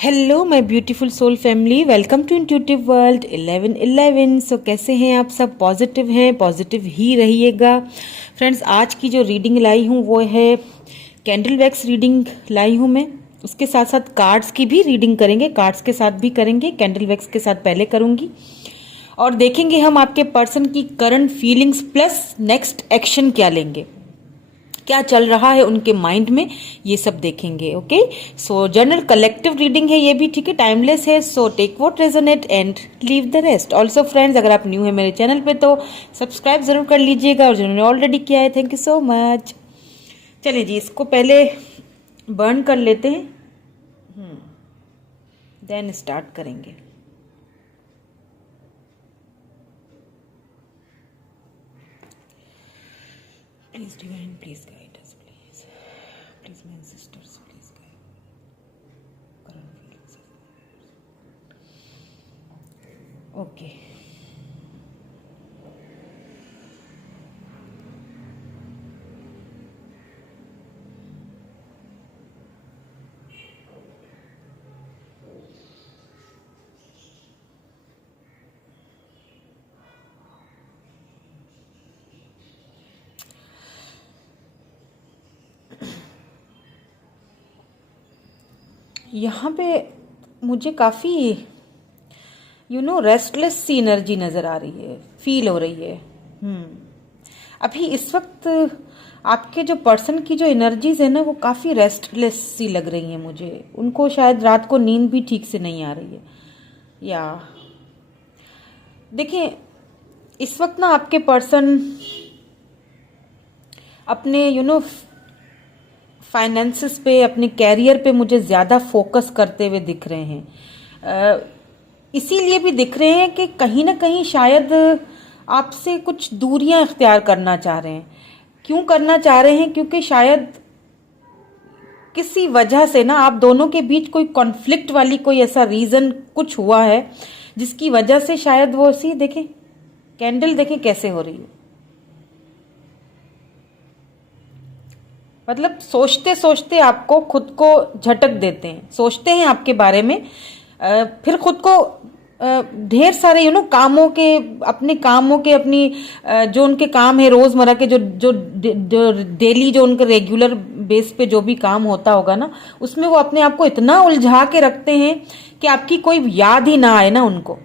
Hello my beautiful soul family, welcome to intuitive world 1111। So कैसे हैं आप सब? पॉजिटिव हैं, पॉजिटिव ही रहिएगा। फ्रेंड्स, आज की जो रीडिंग लाई हूँ वो है कैंडल वैक्स रीडिंग लाई हूँ मैं। उसके साथ साथ कार्ड्स की भी रीडिंग करेंगे, कार्ड्स के साथ भी करेंगे, कैंडल वैक्स के साथ पहले करूँगी और देखेंगे हम आपके पर्सन की current feelings plus next action क्या लेंगे, क्या चल रहा है उनके माइंड में, ये सब देखेंगे। Okay, so general collective reading है ये भी, ठीक है, टाइमलेस है। So take what resonate and leave the rest. Also friends, अगर आप न्यू है मेरे चैनल पे तो सब्सक्राइब जरूर कर लीजिएगा और जिन्होंने ऑलरेडी किया है थैंक यू सो मच। चलिए जी, इसको पहले बर्न कर लेते हैं, देन स्टार्ट करेंगे। Please divine, please guide us, please please my sister's, please guide current feelings. Okay, यहाँ पे मुझे काफ़ी रेस्टलेस सी एनर्जी नज़र आ रही है, फील हो रही है। अभी इस वक्त आपके जो पर्सन की जो एनर्जीज है ना, वो काफ़ी रेस्टलेस सी लग रही हैं मुझे। उनको शायद रात को नींद भी ठीक से नहीं आ रही है। या देखिए, इस वक्त ना आपके पर्सन अपने फाइनेंसेस पे, अपने कैरियर पे मुझे ज़्यादा फोकस करते हुए दिख रहे हैं। इसीलिए भी दिख रहे हैं कि कहीं ना कहीं शायद आपसे कुछ दूरियां इख्तियार करना चाह रहे हैं। क्यों करना चाह रहे हैं? क्योंकि शायद किसी वजह से ना आप दोनों के बीच कोई कॉन्फ्लिक्ट वाली कोई ऐसा रीज़न कुछ हुआ है जिसकी वजह से शायद वो सी देखें, कैंडल देखें कैसे हो रही है। मतलब सोचते सोचते आपको खुद को झटक देते हैं, सोचते हैं आपके बारे में, फिर खुद को ढेर सारे कामों के, अपने कामों के, अपनी जो उनके काम है रोजमर्रा के, जो डेली जो उनके रेगुलर बेस पे जो भी काम होता होगा ना, उसमें वो अपने आप को इतना उलझा के रखते हैं कि आपकी कोई याद ही ना आए ना उनको।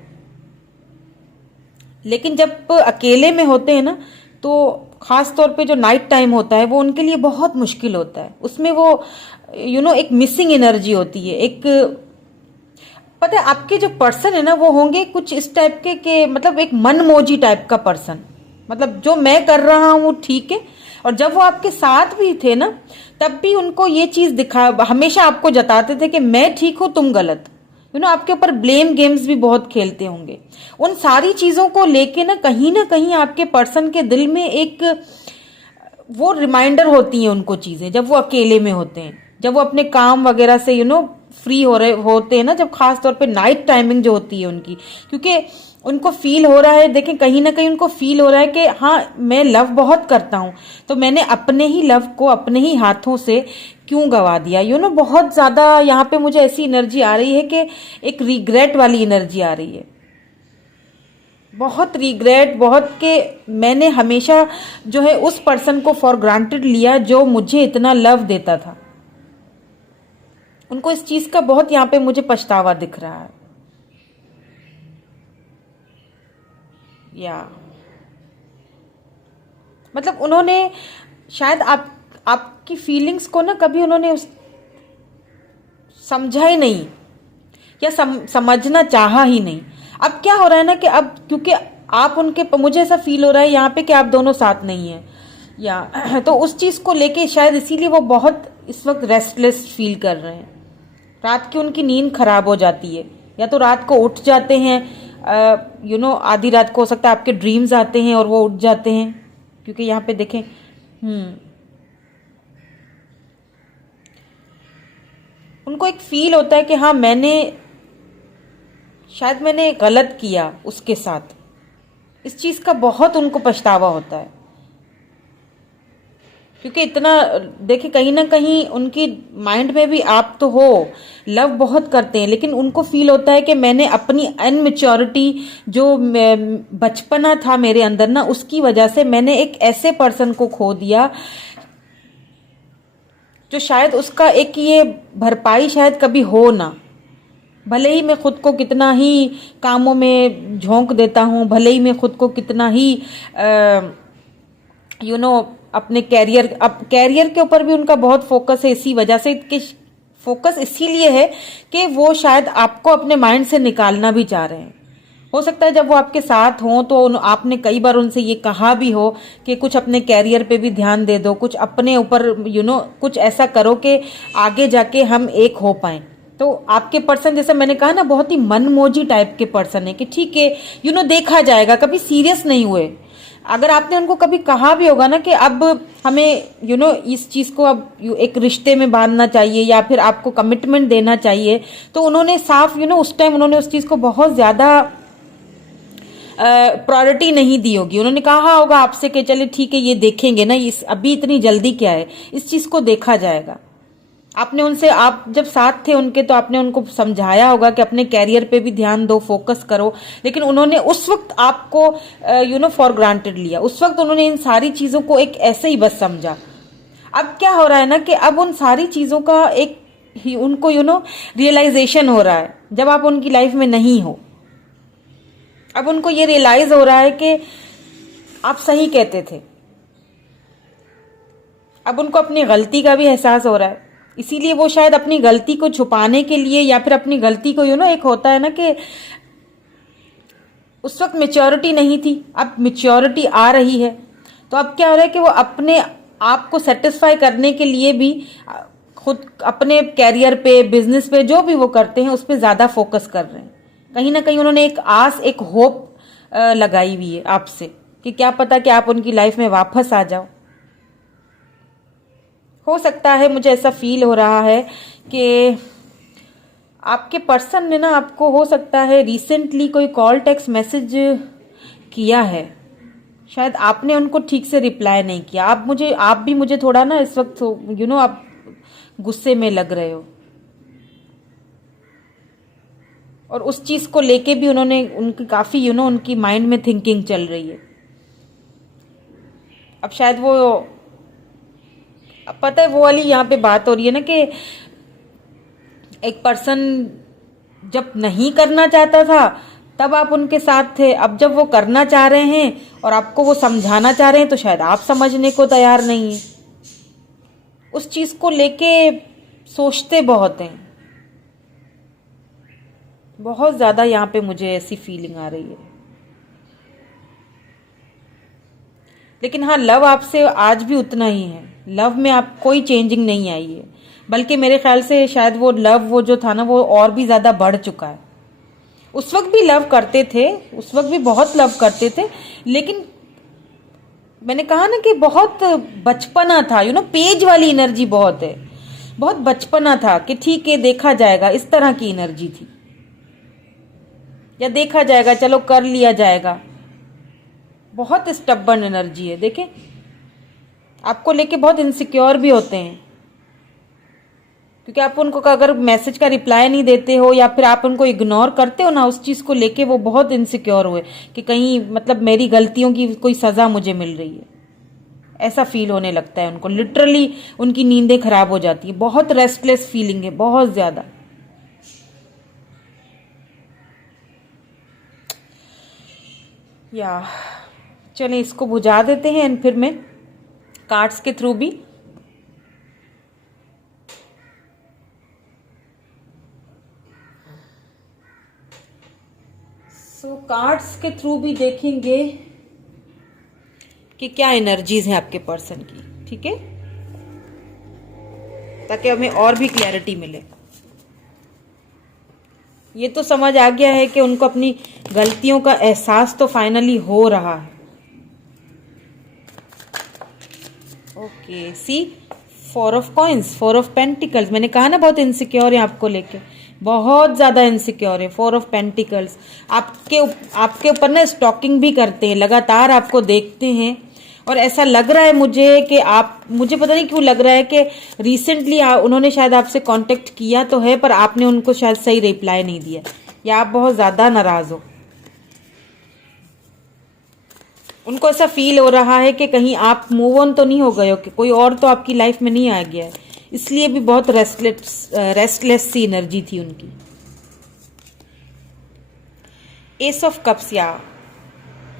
लेकिन जब अकेले में होते हैं ना, तो खास तौर पे जो नाइट टाइम होता है वो उनके लिए बहुत मुश्किल होता है। उसमें वो एक मिसिंग एनर्जी होती है। एक पता है, आपके जो पर्सन है ना वो होंगे कुछ इस टाइप के मतलब एक मनमोजी टाइप का पर्सन। मतलब जो मैं कर रहा हूँ ठीक है, और जब वो आपके साथ भी थे ना तब भी उनको ये चीज दिखा, हमेशा आपको जताते थे कि मैं ठीक हूं तुम गलत। आपके ऊपर ब्लेम गेम्स भी बहुत खेलते होंगे। उन सारी चीजों को लेके ना कहीं आपके पर्सन के दिल में एक वो रिमाइंडर होती है उनको चीजें, जब वो अकेले में होते हैं, जब वो अपने काम वगैरह से फ्री हो रहे होते हैं ना, जब खास तौर पे नाइट टाइमिंग जो होती है उनकी, क्योंकि उनको फील हो रहा है, देखें कहीं ना कहीं उनको फील हो रहा है कि हाँ मैं लव बहुत करता हूँ, तो मैंने अपने ही लव को अपने ही हाथों से क्यों गवा दिया। बहुत ज्यादा यहाँ पे मुझे ऐसी एनर्जी आ रही है कि एक रिग्रेट वाली एनर्जी आ रही है। बहुत रिग्रेट, बहुत के मैंने हमेशा जो है उस पर्सन को फॉर ग्रांटेड लिया जो मुझे इतना लव देता था। उनको इस चीज का बहुत यहाँ पे मुझे पछतावा दिख रहा है। या मतलब उन्होंने शायद आपकी फीलिंग्स को ना कभी उन्होंने समझा ही नहीं, या समझना चाहा ही नहीं। अब क्या हो रहा है ना कि अब क्योंकि आप उनके, मुझे ऐसा फील हो रहा है यहाँ पे कि आप दोनों साथ नहीं हैं, या तो उस चीज को लेके शायद इसीलिए वो बहुत इस वक्त रेस्टलेस फील कर रहे हैं। रात की उनकी नींद खराब हो जाती है, या तो रात को उठ जाते हैं, आधी रात को हो सकता है आपके ड्रीम्स आते हैं और वो उठ जाते हैं। क्योंकि यहाँ पे देखें उनको एक फील होता है कि हाँ शायद मैंने गलत किया उसके साथ। इस चीज का बहुत उनको पछतावा होता है। क्योंकि इतना देखिए, कहीं ना कहीं उनकी माइंड में भी आप तो हो, लव बहुत करते हैं, लेकिन उनको फील होता है कि मैंने अपनी अनमेच्योरिटी, जो बचपना था मेरे अंदर ना, उसकी वजह से मैंने एक ऐसे पर्सन को खो दिया जो शायद उसका एक ये भरपाई शायद कभी हो ना। भले ही मैं खुद को कितना ही कामों में झोंक देता हूँ, भले ही मैं खुद को कितना ही अपने कैरियर के ऊपर भी उनका बहुत फोकस है, इसी वजह से कि फोकस इसीलिए है कि वो शायद आपको अपने माइंड से निकालना भी चाह रहे हैं। हो सकता है जब वो आपके साथ हों तो आपने कई बार उनसे ये कहा भी हो कि कुछ अपने कैरियर पे भी ध्यान दे दो, कुछ अपने ऊपर कुछ ऐसा करो कि आगे जाके हम एक हो पाए। तो आपके पर्सन, जैसे मैंने कहा ना, बहुत ही मनमोजी टाइप के पर्सन है कि ठीक है देखा जाएगा, कभी सीरियस नहीं हुए। अगर आपने उनको कभी कहा भी होगा ना कि अब हमें इस चीज को अब एक रिश्ते में बांधना चाहिए या फिर आपको कमिटमेंट देना चाहिए, तो उन्होंने साफ उस टाइम उन्होंने उस चीज को बहुत ज्यादा प्रायोरिटी नहीं दी होगी। उन्होंने कहा होगा आपसे कि चले ठीक है, ये देखेंगे ना, इस अभी इतनी जल्दी क्या है, इस चीज को देखा जाएगा। आपने उनसे, आप जब साथ थे उनके, तो आपने उनको समझाया होगा कि अपने कैरियर पे भी ध्यान दो, फोकस करो, लेकिन उन्होंने उस वक्त आपको फॉर ग्रांटेड लिया। उस वक्त उन्होंने इन सारी चीजों को एक ऐसे ही बस समझा। अब क्या हो रहा है ना कि अब उन सारी चीजों का एक ही उनको रियलाइजेशन हो रहा है जब आप उनकी लाइफ में नहीं हो। अब उनको ये रियलाइज हो रहा है कि आप सही कहते थे। अब उनको अपनी गलती का भी एहसास हो रहा है, इसीलिए वो शायद अपनी गलती को छुपाने के लिए या फिर अपनी गलती को एक होता है ना कि उस वक्त मेच्योरिटी नहीं थी, अब मेच्योरिटी आ रही है, तो अब क्या हो रहा है कि वो अपने आप को सेटिस्फाई करने के लिए भी खुद अपने कैरियर पे, बिजनेस पे, जो भी वो करते हैं उस पर ज्यादा फोकस कर रहे हैं। कहीं ना कहीं उन्होंने एक आस, एक होप लगाई हुई है आपसे कि क्या पता कि आप उनकी लाइफ में वापस आ जाओ। हो सकता है, मुझे ऐसा फील हो रहा है कि आपके पर्सन ने ना आपको, हो सकता है रिसेंटली कोई कॉल, टेक्स्ट मैसेज किया है, शायद आपने उनको ठीक से रिप्लाई नहीं किया। आप भी मुझे थोड़ा ना इस वक्त आप गुस्से में लग रहे हो, और उस चीज को लेके भी उनकी काफी उनकी माइंड में थिंकिंग चल रही है। अब शायद पता है वो वाली यहाँ पे बात हो रही है ना कि एक पर्सन जब नहीं करना चाहता था तब आप उनके साथ थे, अब जब वो करना चाह रहे हैं और आपको वो समझाना चाह रहे हैं तो शायद आप समझने को तैयार नहीं है। उस चीज को लेके सोचते बहुत हैं, बहुत ज्यादा यहाँ पे मुझे ऐसी फीलिंग आ रही है। लेकिन हाँ, लव आपसे आज भी उतना ही है, लव में आप कोई चेंजिंग नहीं आई है, बल्कि मेरे ख्याल से शायद वो लव वो जो था ना वो और भी ज्यादा बढ़ चुका है। उस वक्त भी लव करते थे, उस वक्त भी बहुत लव करते थे, लेकिन मैंने कहा ना कि बहुत बचपना था, पेज वाली एनर्जी बहुत है, बहुत बचपना था कि ठीक है देखा जाएगा, इस तरह की एनर्जी थी, या देखा जाएगा, चलो कर लिया जाएगा। बहुत स्टब्बर्न एनर्जी है। देखें, आपको लेके बहुत इनसिक्योर भी होते हैं, क्योंकि आप उनको अगर मैसेज का रिप्लाई नहीं देते हो या फिर आप उनको इग्नोर करते हो ना, उस चीज को लेके वो बहुत इनसिक्योर हुए कि कहीं मतलब मेरी गलतियों की कोई सजा मुझे मिल रही है, ऐसा फील होने लगता है उनको। लिटरली उनकी नींदें खराब हो जाती है, बहुत रेस्टलेस फीलिंग है, बहुत ज्यादा। या चलिए इसको बुझा देते हैं, एंड फिर मैं कार्ड्स के थ्रू भी कार्ड्स के थ्रू भी देखेंगे कि क्या एनर्जीज हैं आपके पर्सन की, ठीक है, ताकि हमें और भी क्लैरिटी मिले। ये तो समझ आ गया है कि उनको अपनी गलतियों का एहसास तो फाइनली हो रहा है। Okay, see 4 of coins, 4 of pentacles. मैंने कहा ना बहुत इनसिक्योर है आपको लेके, बहुत ज्यादा इनसिक्योर है। 4 ऑफ पेंटिकल्स आपके ऊपर ना स्टॉकिंग भी करते हैं, लगातार आपको देखते हैं और ऐसा लग रहा है मुझे कि आप, मुझे पता नहीं क्यों लग रहा है कि रिसेंटली उन्होंने शायद आपसे कांटेक्ट किया तो है, पर आपने उनको शायद सही रिप्लाई नहीं दिया, या आप बहुत ज़्यादा नाराज़ हो। उनको ऐसा फील हो रहा है कि कहीं आप मूव ऑन तो नहीं हो गए हो, कि कोई और तो आपकी लाइफ में नहीं आ गया है, इसलिए भी बहुत रेस्टलेस सी एनर्जी थी उनकी। एस ऑफ कप्स, या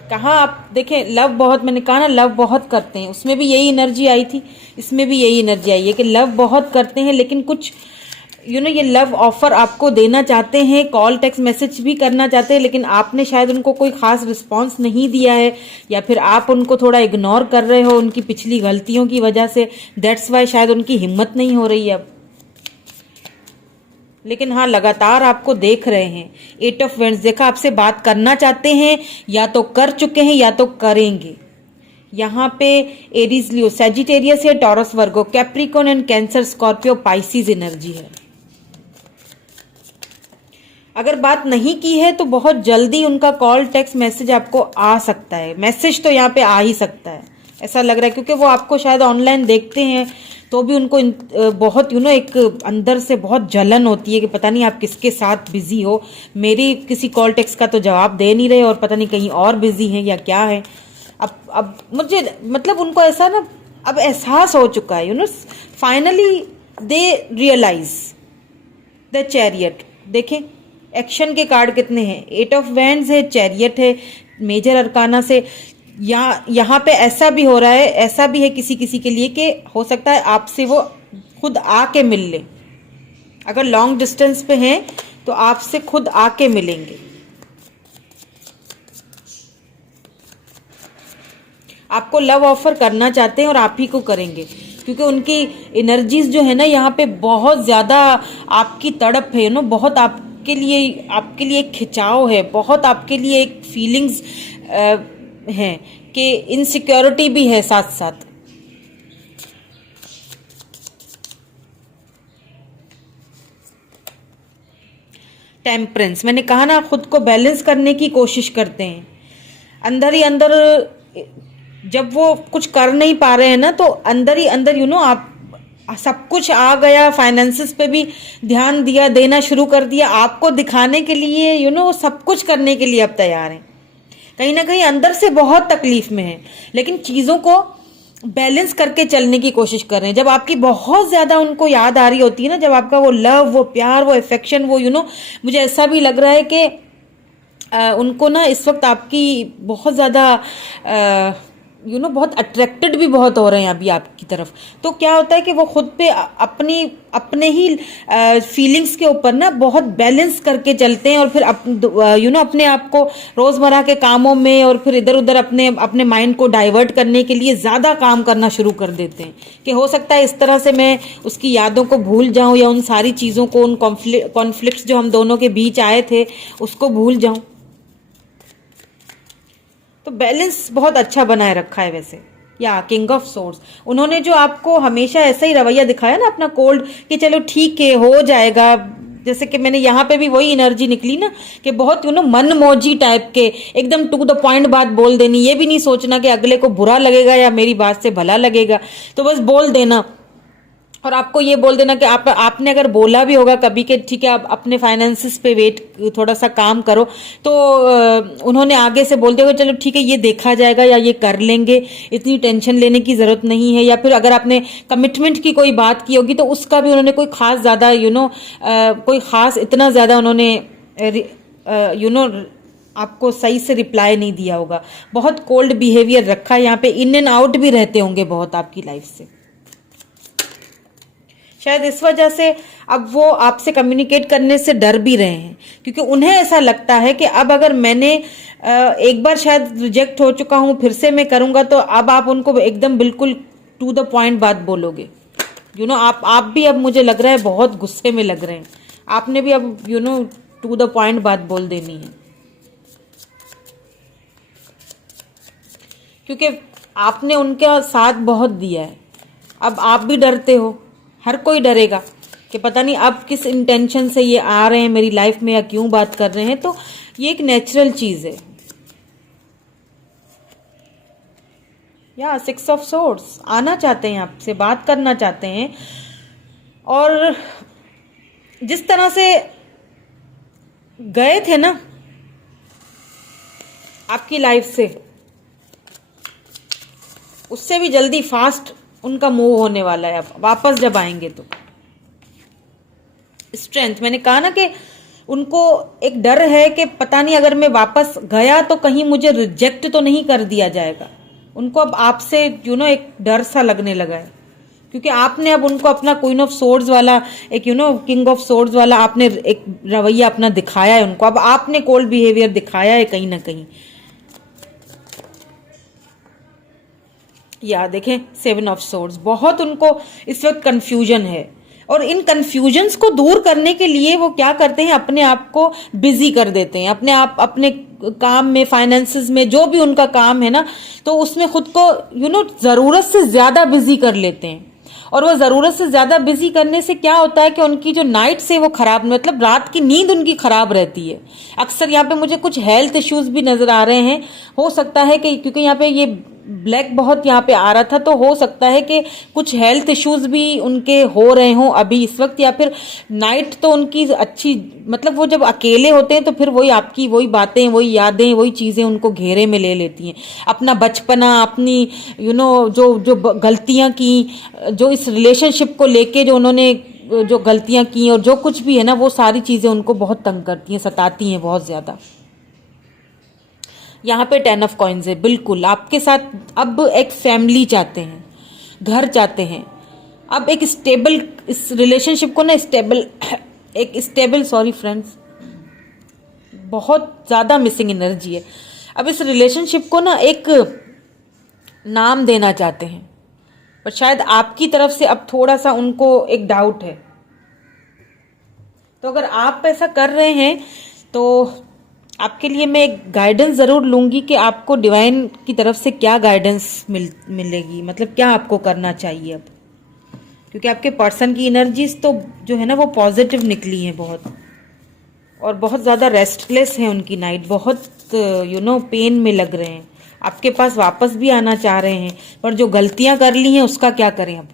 कहाँ आप देखें, लव बहुत, मैंने कहा ना लव बहुत करते हैं, उसमें भी यही एनर्जी आई थी, इसमें भी यही एनर्जी आई है कि लव बहुत करते हैं, लेकिन कुछ ये लव ऑफर आपको देना चाहते हैं, कॉल टेक्स्ट मैसेज भी करना चाहते हैं, लेकिन आपने शायद उनको कोई खास रिस्पांस नहीं दिया है, या फिर आप उनको थोड़ा इग्नोर कर रहे हो उनकी पिछली गलतियों की वजह से। दैट्स वाई शायद उनकी हिम्मत नहीं हो रही है अब, लेकिन हाँ लगातार आपको देख रहे हैं। 8 ऑफ वेंड्स, देखा आपसे बात करना चाहते हैं, या तो कर चुके हैं या तो करेंगे। यहाँ पे एरीज, लियो, सैजिटेरियस है, taurus, Virgo, Capricorn and cancer, Scorpio, Pisces energy है। अगर बात नहीं की है तो बहुत जल्दी उनका कॉल टेक्स्ट मैसेज आपको आ सकता है, मैसेज तो यहाँ पे आ ही सकता है, ऐसा लग रहा है, क्योंकि वो आपको शायद ऑनलाइन देखते हैं तो भी उनको बहुत एक अंदर से बहुत जलन होती है कि पता नहीं आप किसके साथ बिजी हो, मेरी किसी कॉल टेक्स्ट का तो जवाब दे नहीं रहे और पता नहीं कहीं और बिजी हैं या क्या है। अब मुझे मतलब उनको ऐसा ना अब एहसास हो चुका है, finally they realise. The chariot, देखें एक्शन के कार्ड कितने हैं, 8 ऑफ वैंड्स है, चैरियट है, मेजर अरकाना से। यहाँ पे ऐसा भी हो रहा है, ऐसा भी है किसी किसी के लिए कि हो सकता है आपसे वो खुद आके मिल ले, अगर लॉन्ग डिस्टेंस पे हैं तो आपसे खुद आके मिलेंगे, आपको लव ऑफर करना चाहते हैं और आप ही को करेंगे, क्योंकि उनकी एनर्जीज जो है ना यहाँ पे बहुत ज्यादा आपकी तड़प है ना, बहुत आपके लिए एक खिंचाव है, बहुत आपके लिए एक फीलिंग्स हैं कि इनसिक्योरिटी भी है साथ साथ। टेम्परेंस, मैंने कहा ना खुद को बैलेंस करने की कोशिश करते हैं, अंदर ही अंदर जब वो कुछ कर नहीं पा रहे हैं ना तो अंदर ही अंदर आप सब कुछ आ गया, फाइनेंसेस पे भी ध्यान देना शुरू कर दिया, आपको दिखाने के लिए सब कुछ करने के लिए अब तैयार हैं, कहीं ना कहीं अंदर से बहुत तकलीफ में है, लेकिन चीज़ों को बैलेंस करके चलने की कोशिश कर रहे हैं। जब आपकी बहुत ज़्यादा उनको याद आ रही होती है ना, जब आपका वो लव, वो प्यार, वो अफेक्शन, वो मुझे ऐसा भी लग रहा है कि उनको ना इस वक्त आपकी बहुत ज़्यादा बहुत अट्रैक्टेड भी बहुत हो रहे हैं अभी आपकी तरफ। तो क्या होता है कि वो खुद पे अपने ही फीलिंग्स के ऊपर ना बहुत बैलेंस करके चलते हैं, और फिर अपने आप को रोज़मर्रा के कामों में और फिर इधर उधर अपने माइंड को डाइवर्ट करने के लिए ज़्यादा काम करना शुरू कर देते हैं कि हो सकता है इस तरह से मैं उसकी यादों को भूल जाऊं, या उन सारी चीज़ों को, उन कॉन्फ्लिक्ट्स जो हम दोनों के बीच आए थे उसको भूल जाऊं। तो बैलेंस बहुत अच्छा बनाए रखा है वैसे। या किंग ऑफ सोर्ड्स, उन्होंने जो आपको हमेशा ऐसा ही रवैया दिखाया ना अपना कोल्ड, कि चलो ठीक है हो जाएगा, जैसे कि मैंने यहाँ पे भी वही एनर्जी निकली ना कि बहुत मनमौजी टाइप के, एकदम टू द पॉइंट बात बोल देनी, ये भी नहीं सोचना कि अगले को बुरा लगेगा या मेरी बात से भला लगेगा, तो बस बोल देना। और आपको ये बोल देना कि आपने अगर बोला भी होगा कभी कि ठीक है आप अपने फाइनेंसिस पे वेट थोड़ा सा काम करो, तो उन्होंने आगे से बोल दिया चलो ठीक है ये देखा जाएगा या ये कर लेंगे, इतनी टेंशन लेने की ज़रूरत नहीं है। या फिर अगर आपने कमिटमेंट की कोई बात की होगी तो उसका भी उन्होंने कोई ख़ास ज़्यादा कोई ख़ास इतना ज़्यादा उन्होंने आपको सही से रिप्लाई नहीं दिया होगा, बहुत कोल्ड बिहेवियर रखा है यहाँ पे, इन एंड आउट भी रहते होंगे बहुत आपकी लाइफ से। शायद इस वजह से अब वो आपसे कम्युनिकेट करने से डर भी रहे हैं, क्योंकि उन्हें ऐसा लगता है कि अब अगर मैंने एक बार शायद रिजेक्ट हो चुका हूं, फिर से मैं करूंगा तो अब आप उनको एकदम बिल्कुल टू द पॉइंट बात बोलोगे। आप भी अब मुझे लग रहा है बहुत गुस्से में लग रहे हैं, आपने भी अब टू द पॉइंट बात बोल देनी है, क्योंकि आपने उनका साथ बहुत दिया है। अब आप भी डरते हो, हर कोई डरेगा कि पता नहीं अब किस इंटेंशन से ये आ रहे हैं मेरी लाइफ में या क्यों बात कर रहे हैं, तो ये एक नेचुरल चीज़ है। या 6 ऑफ सोर्ड्स, आना चाहते हैं आपसे, बात करना चाहते हैं, और जिस तरह से गए थे ना आपकी लाइफ से, उससे भी जल्दी फास्ट उनका मूव होने वाला है। अब वापस जब आएंगे तो स्ट्रेंथ, मैंने कहा ना कि उनको एक डर है कि पता नहीं अगर मैं वापस गया तो कहीं मुझे रिजेक्ट तो नहीं कर दिया जाएगा। उनको अब आपसे एक डर सा लगने लगा है, क्योंकि आपने अब उनको अपना क्वीन ऑफ सोर्ड्स वाला एक किंग ऑफ सोर्ड्स वाला आपने एक रवैया अपना दिखाया है उनको। अब आपने कोल्ड बिहेवियर दिखाया है कहीं ना कहीं। या देखें 7 ऑफ सोर्ड्स, बहुत उनको इस वक्त कंफ्यूजन है, और इन कंफ्यूजन्स को दूर करने के लिए वो क्या करते हैं, अपने आप को बिजी कर देते हैं, अपने आप अपने काम में, फाइनेंसेस में, जो भी उनका काम है ना, तो उसमें खुद को जरूरत से ज्यादा बिजी कर लेते हैं। और वो जरूरत से ज्यादा बिजी करने से क्या होता है कि उनकी जो नाइट्स है वो खराब, मतलब रात की नींद उनकी खराब रहती है। अक्सर यहाँ पे मुझे कुछ हेल्थ इश्यूज भी नजर आ रहे हैं। हो सकता है कि क्योंकि यहाँ पे ये ब्लैक बहुत यहाँ पे आ रहा था, तो हो सकता है कि कुछ हेल्थ इश्यूज भी उनके हो रहे हों अभी इस वक्त, या फिर नाइट तो उनकी अच्छी, मतलब वो जब अकेले होते हैं तो फिर वही आपकी वही बातें, वही यादें, वही चीजें उनको घेरे में ले लेती हैं। अपना बचपना, अपनी जो जो गलतियां की, जो इस रिलेशनशिप को लेके जो उन्होंने जो गलतियां की और जो कुछ भी है ना, वो सारी चीजें उनको बहुत तंग करती हैं, सताती हैं बहुत ज्यादा। यहाँ पे 10 ऑफ कॉइन्स है। बिल्कुल आपके साथ अब एक फैमिली चाहते हैं, घर चाहते हैं, अब एक स्टेबल, इस रिलेशनशिप को ना स्टेबल सॉरी फ्रेंड्स, बहुत ज्यादा मिसिंग एनर्जी है। अब इस रिलेशनशिप को ना एक नाम देना चाहते हैं, पर शायद आपकी तरफ से अब थोड़ा सा उनको एक डाउट है। तो अगर आप ऐसा कर रहे हैं तो आपके लिए मैं एक गाइडेंस जरूर लूंगी कि आपको डिवाइन की तरफ से क्या गाइडेंस मिलेगी, मतलब क्या आपको करना चाहिए अब, क्योंकि आपके पर्सन की एनर्जीज तो जो है ना वो पॉजिटिव निकली है बहुत, और बहुत ज्यादा रेस्टलेस है उनकी नाइट, बहुत पेन में लग रहे हैं, आपके पास वापस भी आना चाह रहे हैं, पर जो गलतियां कर ली हैं उसका क्या करें अब,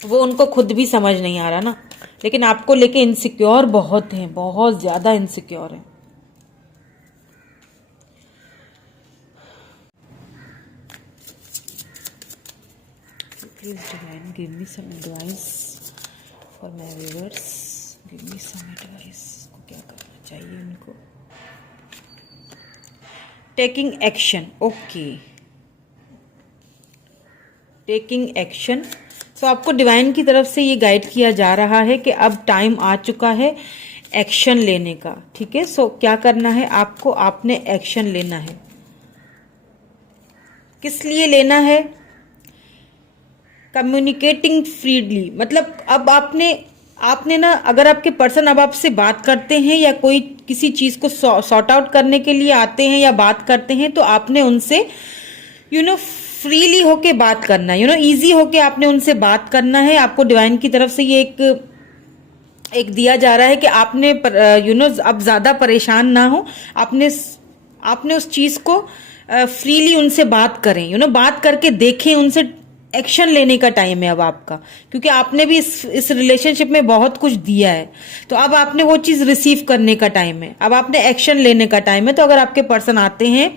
वो उनको खुद भी समझ नहीं आ रहा ना। लेकिन आपको लेके इनसिक्योर बहुत हैं, बहुत ज्यादा इनसिक्योर हैं। Please divine give me some advice for my viewers, give me some advice, को क्या करना चाहिए उनको। Taking action, okay, taking action. तो आपको डिवाइन की तरफ से ये गाइड किया जा रहा है कि अब टाइम आ चुका है एक्शन लेने का, ठीक है। सो क्या करना है आपको, आपने एक्शन लेना है। किस लिए लेना है? कम्युनिकेटिंग फ्रीली, मतलब अब आपने ना, अगर आपके पर्सन अब आपसे बात करते हैं या कोई किसी चीज को सॉर्ट आउट करने के लिए आते हैं या बात करते हैं, तो आपने उनसे फ्रीली होके बात करना है, इजी होके आपने उनसे बात करना है। आपको डिवाइन की तरफ से ये एक दिया जा रहा है कि आपने अब ज्यादा परेशान ना हो, आपने उस चीज को फ्रीली उनसे बात करें, बात करके देखें, उनसे एक्शन लेने का टाइम है अब आपका, क्योंकि आपने भी इस रिलेशनशिप में बहुत कुछ दिया है, तो अब आपने वो चीज रिसीव करने का टाइम है, अब आपने एक्शन लेने का टाइम है। तो अगर आपके पर्सन आते हैं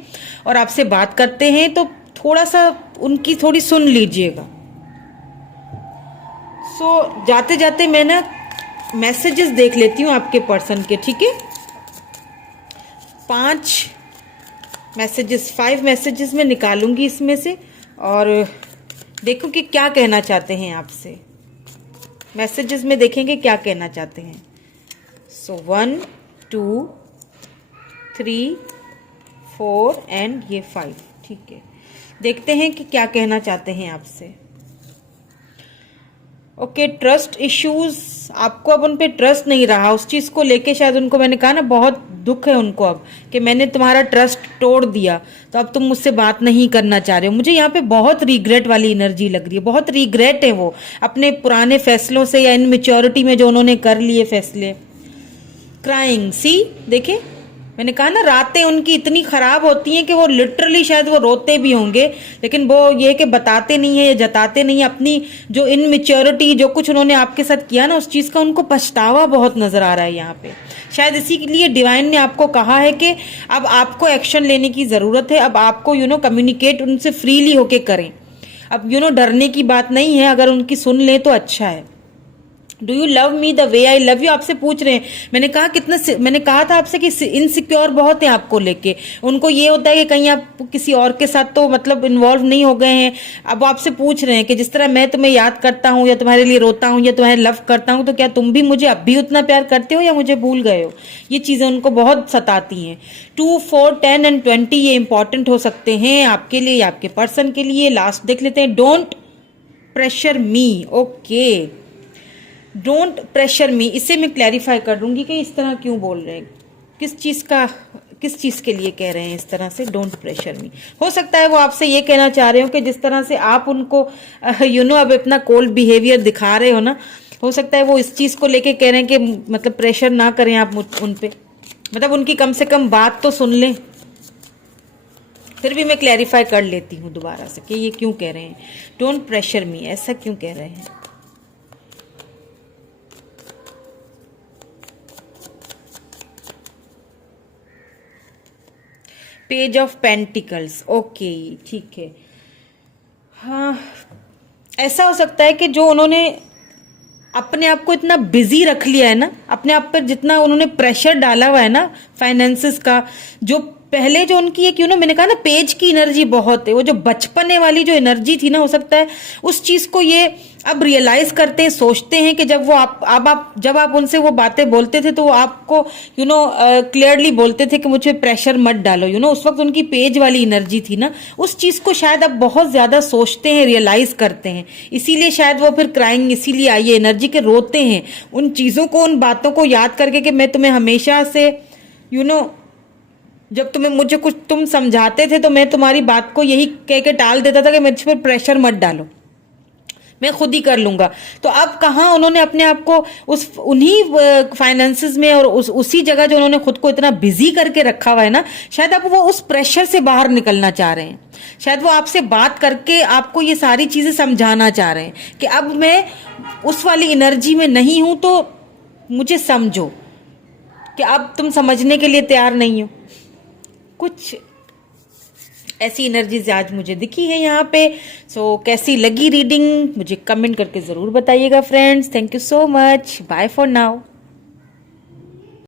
और आपसे बात करते हैं तो थोड़ा सा उनकी थोड़ी सुन लीजिएगा। सो जाते जाते मैं ना मैसेजेस देख लेती हूँ आपके पर्सन के, ठीक है। 5 मैसेजेस मैं निकालूंगी इसमें से, और देखो कि क्या कहना चाहते हैं आपसे। मैसेजेस में देखेंगे क्या कहना चाहते हैं। सो 1 2 3 4 एंड ये 5, ठीक है। देखते हैं कि क्या कहना चाहते हैं आपसे। ओके, ट्रस्ट इश्यूज, आपको अब उन पे ट्रस्ट नहीं रहा, उस चीज को लेके शायद उनको, मैंने कहा ना, बहुत दुख है उनको अब कि मैंने तुम्हारा ट्रस्ट तोड़ दिया, तो अब तुम मुझसे बात नहीं करना चाह रहे हो। मुझे यहाँ पे बहुत रिग्रेट वाली एनर्जी लग रही है, बहुत रिग्रेट है वो अपने पुराने फैसलों से या इन मेच्योरिटी में जो उन्होंने कर लिए फैसले। क्राइंग, सी देखे, मैंने कहा ना, रातें उनकी इतनी खराब होती हैं कि वो लिटरली शायद वो रोते भी होंगे, लेकिन वो ये कि बताते नहीं है या जताते नहीं है अपनी जो इनमेच्योरिटी, जो कुछ उन्होंने आपके साथ किया ना, उस चीज़ का उनको पछतावा बहुत नजर आ रहा है यहाँ पे। शायद इसी के लिए डिवाइन ने आपको कहा है कि अब आपको एक्शन लेने की ज़रूरत है। अब आपको कम्युनिकेट उनसे फ्रीली होके करें। अब डरने की बात नहीं है, अगर उनकी सुन लें तो अच्छा है। Do you love me the way I love you, आपसे पूछ रहे हैं। मैंने कहा था आपसे कि इनसिक्योर बहुत है आपको लेके। उनको ये होता है कि कहीं आप किसी और के साथ तो मतलब इन्वॉल्व नहीं हो गए हैं। अब वो आपसे पूछ रहे हैं कि जिस तरह मैं तुम्हें याद करता हूँ या तुम्हारे लिए रोता हूँ या तुम्हारे लव करता हूँ, तो क्या तुम भी मुझे अब भी उतना प्यार करते हो या मुझे भूल गए हो। ये चीज़ें उनको बहुत सताती हैं। 2, 4, 10 एंड 20 ये इंपॉर्टेंट हो सकते हैं आपके लिए या आपके पर्सन के लिए। लास्ट देख लेते हैं, don't pressure me. Okay, don't pressure me, इसे मैं क्लैरिफाई कर दूंगी कि इस तरह क्यों बोल रहे हैं, किस चीज़ के लिए कह रहे हैं इस तरह से डोंट प्रेशर मी। हो सकता है वो आपसे ये कहना चाह रहे हो कि जिस तरह से आप उनको अब अपना कोल्ड बिहेवियर दिखा रहे हो ना, हो सकता है वो इस चीज़ को लेके कह रहे हैं कि मतलब प्रेशर ना करें आप उन पे, मतलब उनकी कम से कम बात तो सुन लें। फिर भी मैं क्लैरिफाई कर लेती हूँ दोबारा से कि ये क्यों कह रहे हैं डोंट प्रेशर मी, ऐसा क्यों कह रहे हैं। पेज ऑफ पेंटिकल्स, ओके ठीक है। हाँ, ऐसा हो सकता है कि जो उन्होंने अपने आप को इतना बिजी रख लिया है ना, अपने आप पर जितना उन्होंने प्रेशर डाला हुआ है ना फाइनेंसेस का, जो पहले जो उनकी एक मैंने कहा ना पेज की एनर्जी बहुत है, वो जो बचपने वाली जो एनर्जी थी ना, हो सकता है उस चीज को ये अब रियलाइज करते हैं, सोचते हैं कि जब वो जब आप उनसे वो बातें बोलते थे तो वो आपको क्लियरली बोलते थे कि मुझे प्रेशर मत डालो। उस वक्त उनकी पेज वाली एनर्जी थी ना, उस चीज को शायद अब बहुत ज्यादा सोचते हैं, रियलाइज करते हैं, इसीलिए शायद वो फिर क्राइंग इसीलिए आई है एनर्जी के, रोते हैं उन चीजों को, उन बातों को याद करके कि मैं तुम्हें हमेशा से जब मुझे कुछ तुम समझाते थे तो मैं तुम्हारी बात को यही कह के टाल देता था कि मुझ पर प्रेशर मत डालो, मैं खुद ही कर लूंगा। तो अब कहाँ उन्होंने अपने आप को उन्हीं फाइनेंसेस में और उसी जगह जो उन्होंने खुद को इतना बिजी करके रखा हुआ है ना, शायद अब वो उस प्रेशर से बाहर निकलना चाह रहे हैं। शायद वो आपसे बात करके आपको ये सारी चीजें समझाना चाह रहे हैं कि अब मैं उस वाली एनर्जी में नहीं हूं, तो मुझे समझो कि अब तुम समझने के लिए तैयार नहीं हो। कुछ ऐसी एनर्जीज आज मुझे दिखी है यहाँ पे। सो कैसी लगी रीडिंग मुझे कमेंट करके ज़रूर बताइएगा friends. Thank you so much, bye for now.